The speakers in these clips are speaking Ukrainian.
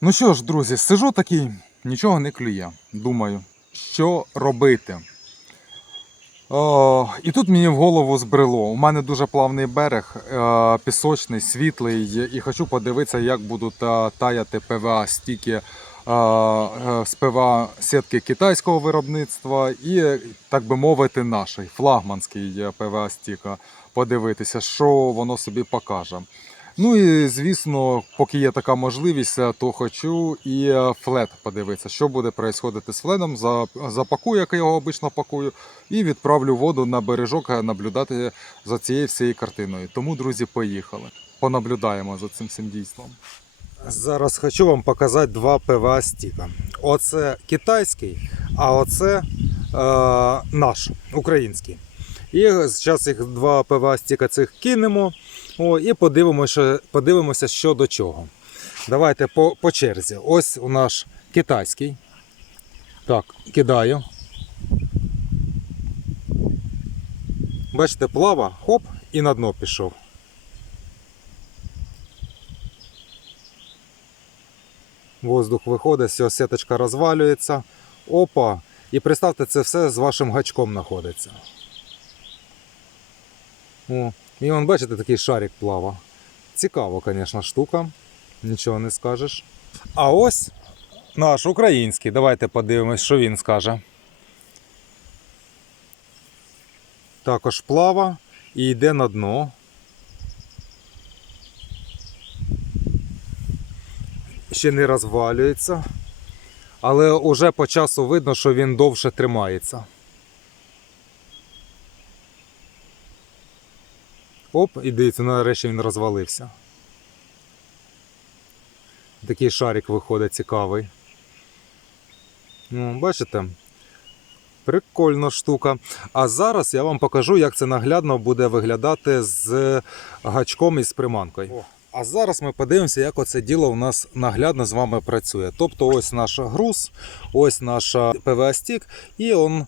Ну що ж, друзі, сижу такий, нічого не клює. Думаю, що робити. О, і тут мені в голову збрело. У мене дуже плавний берег, е, пісочний, світлий, і хочу подивитися, як будуть е, таяти ПВА стіки е, з ПВА сітки китайського виробництва і, так би мовити, наш флагманський ПВА стіка. Подивитися, що воно собі покаже. Ну і звісно, поки є така можливість, то хочу і е, флет подивитися, що буде відбуватися з флетом. Запакую, як я його обично пакую, і відправлю воду на бережок е, наблюдати за цією всією картиною. Тому, друзі, поїхали. Понаблюдаємо за цим всім дійством. Зараз хочу вам показати два ПВА стіка. Оце китайський, а оце е, наш український. І зараз їх два ПВА стіка цих кинемо. О, і подивимося, подивимося, що до чого. Давайте по, по черзі. Ось у наш китайський. Так, кидаю. Бачите, плава, хоп, і на дно пішов. Воздух виходить, все, сіточка розвалюється. Опа! І представте, це все з вашим гачком знаходиться. О, і он, бачите, такий шарик плава. Цікаво, звісно, штука. Нічого не скажеш. А ось наш український. Давайте подивимось, що він скаже. Також плава і йде на дно. Ще не розвалюється. Але уже по часу видно, що він довше тримається. Оп, і дивіться, нарешті він розвалився. Такий шарик виходить цікавий. Ну, бачите? Прикольна штука. А зараз я вам покажу, як це наглядно буде виглядати з гачком і з приманкою. А зараз ми подивимося, як оце діло у нас наглядно з вами працює. Тобто ось наш груз, ось наш ПВА-стік, і он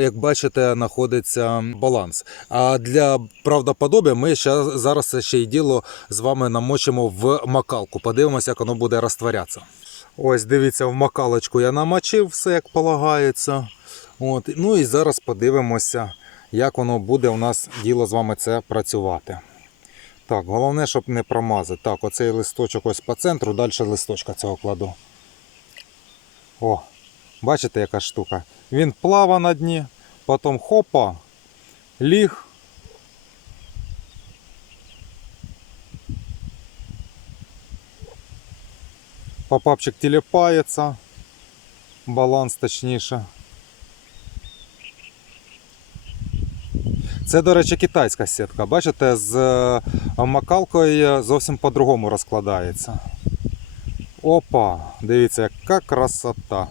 як бачите, знаходиться баланс. А для правдоподобia ми зараз ще й діло з вами намочимо в макалку. Подивимося, як воно буде розтворятися. Ось дивіться, в макалочку я намочив все як полагається. От. Ну і зараз подивимося, як воно буде у нас діло з вами це працювати. Так, головне, щоб не промазати. Так, оцей листочок ось по центру, далі листочка цього кладу. О, Бачите, яка штука? Він плава на дні, потім хопа, ліг. Попапчик телепається, баланс точніше. Це, до речі, китайська сітка. Бачите, з е, макалкою зовсім по-другому розкладається. Опа, дивіться, яка красота.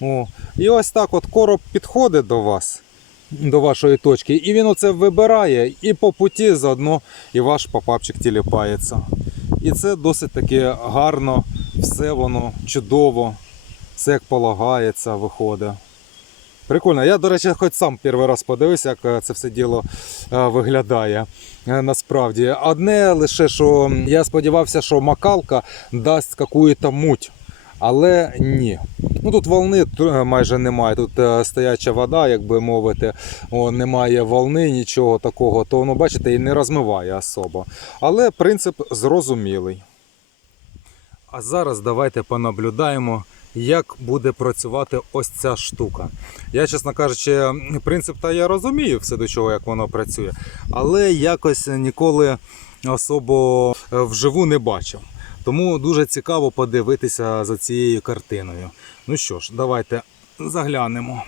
О, і ось так от короб підходить до вас, до вашої точки, і він оце вибирає, і по путі заодно і ваш попапчик тіліпається. І це досить таки гарно, все воно чудово, все як полагається, виходить. Прикольно. Я, до речі, хоч сам перший раз подивився, як е, це все діло е, виглядає е, насправді. Одне лише, що я сподівався, що макалка дасть якусь муть. Але ні. Ну Тут волни е, майже немає. Тут е, стояча вода, як би мовити, О, немає волни, нічого такого, то ну, бачите, і не розмиває особо. Але принцип зрозумілий. А зараз давайте понаблюдаємо, як буде працювати ось ця штука. Я, чесно кажучи, принцип та я розумію все до чого, як воно працює, але якось ніколи особо е, вживу не бачив. Тому дуже цікаво подивитися за цією картиною. Ну що ж, давайте заглянемо.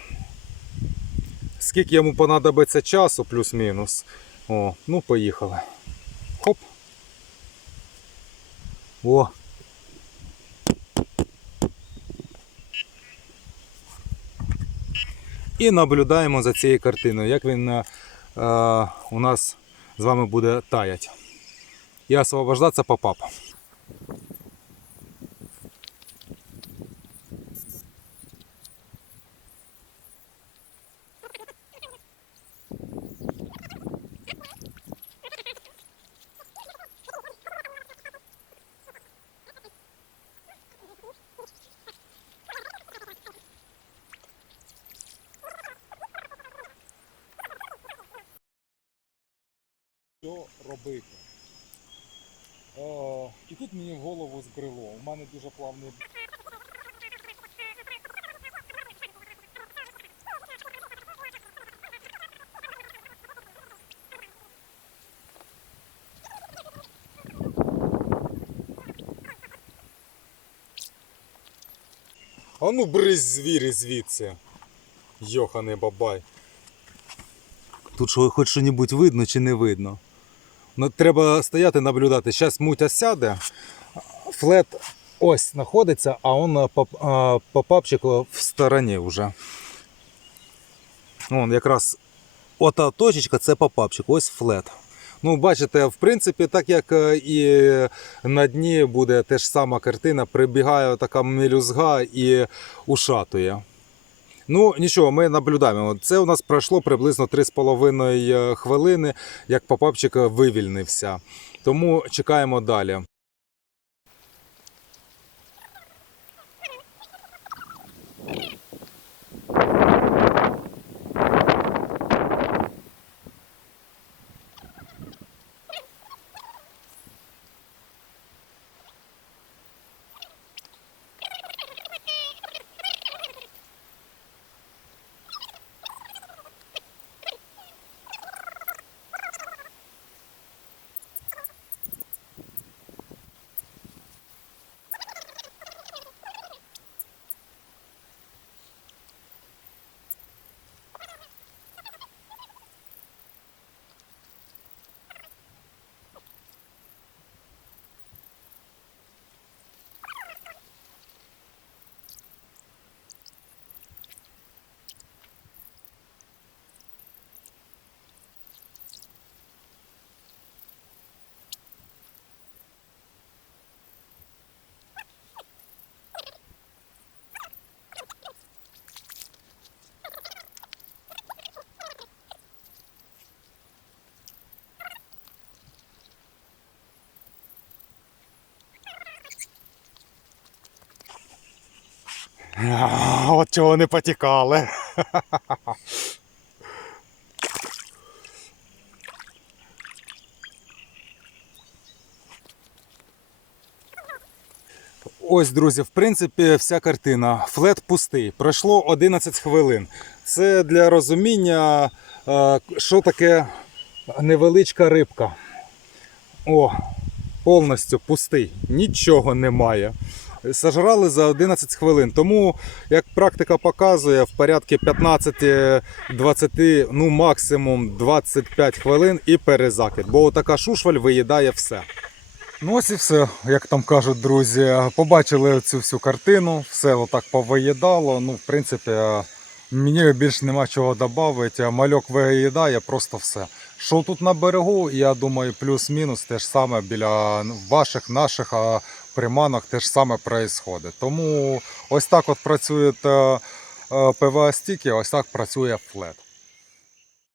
Скільки йому понадобиться часу, плюс-мінус. О, ну поїхали. Хоп. О. І наблюдаємо за цією картиною, як він е, у нас з вами буде таять. І освобождатися попап. Що робити? О, і тут мені в голову збрело. У мене дуже плавний. А ну брись звірі звідси. Йоханий бабай. Тут що хоч що-небудь видно чи не видно. Ну, треба стояти, наблюдати. Зараз мутя сяде, флет ось знаходиться, а он попапчик в стороні вже. Вон якраз ота точечка це попапчик, ось флет. Ну, бачите, в принципі, так як е, і на дні буде теж сама картина, прибігає така мелюзга і ушатує. Ну, нічого, ми наблюдаємо. Це у нас пройшло приблизно 3,5 хвилини, як попапчик вивільнився. Тому чекаємо далі. От чого не потікали. Ось, друзі, в принципі, вся картина. Флет пустий. Пройшло 11 хвилин. Це для розуміння, е, що таке невеличка рибка. О, повністю пустий. Нічого немає. Сожрали за 11 хвилин. Тому, як практика показує, в порядку 15-20, ну максимум 25 хвилин і перезакид. Бо така шушваль виїдає все. Ну ось і все, як там кажуть друзі. Побачили цю всю картину, все отак повиїдало. Ну, в принципі, мені більше нема чого додати. Мальок виїдає просто все. Що тут на берегу, я думаю, плюс-мінус те ж саме біля ваших, наших приманок те ж саме відбувається. Тому ось так от працює ПВА стіки, ось так працює флет.